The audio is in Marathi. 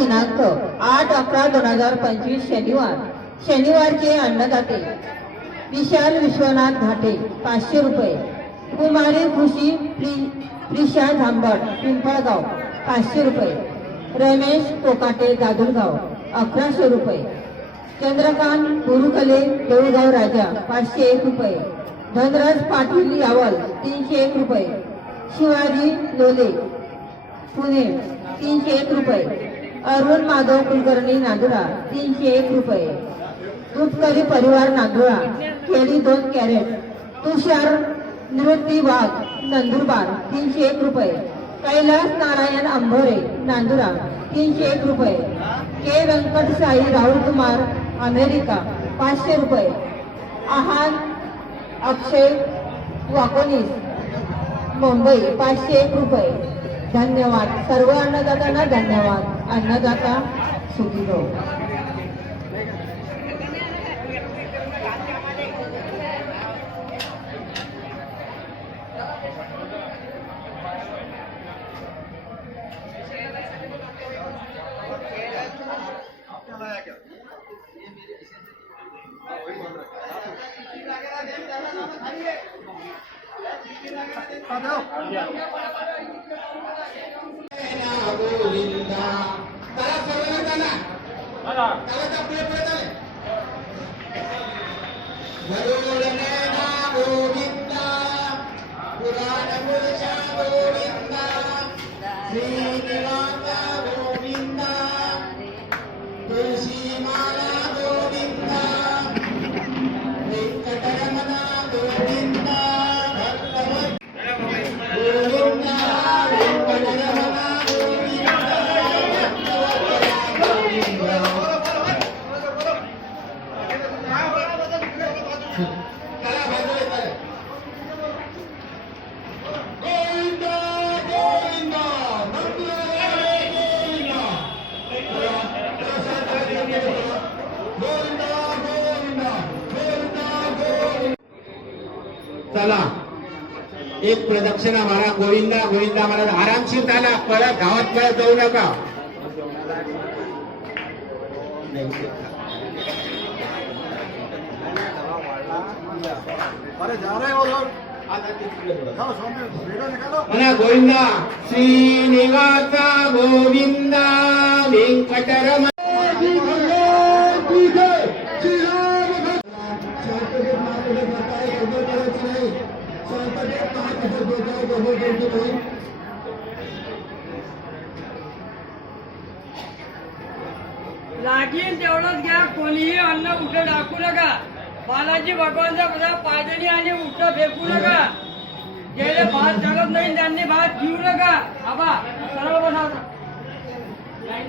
दिनांक 8/11/2025 शनिवारचे अन्नदाते विशाल विश्वनाथ घाटे 500 रुपये, कुमारी खुशी प्रिशा झांबड पिंपळगाव 500 रुपये, रमेश कोकाटे दादुलगाव 1100 रुपये, चंद्रकांत गुरुकले देऊळगाव राजा 501 रुपये, धनराज पाटील यावल 301 रुपये, शिवाजी लोले पुणे 301 रुपये, अरुण माधव कुलकर्णी नांदुरा 301 रुपये, तुटकरी परिवार नांदुरा केळी 2 कॅरेट, तुषार निवृत्ती वाघ नंदुरबार 301 रुपये, कैलास नारायण अंभोरे नांदुरा 301 रुपये, के व्यंकट साई राहुल कुमार अमेरिका 500 रुपये, आहान अक्षय वाकोनीस मुंबई 501 रुपये. धन्यवाद. सर्व अन्नदात्यांना धन्यवाद. अन्नदाता सुखी हो. चला एक प्रदक्षिणा मारा. गोविंदा गोविंदा मला आरामशीर चाला. परत गावात परत जाऊ नका. म्हणा गोविंदा श्रीनिवास गोविंदा वेंकटरमण. लागेल तेवढंच घ्या. कोणीही अन्न उठं टाकू नका. बालाजी भगवानचा प्रसाद पायदणी आणि उठं फेकू नका. गेले भात जगत नाही त्यांनी भात घेऊ नका. आबा सरळ बसा. नाही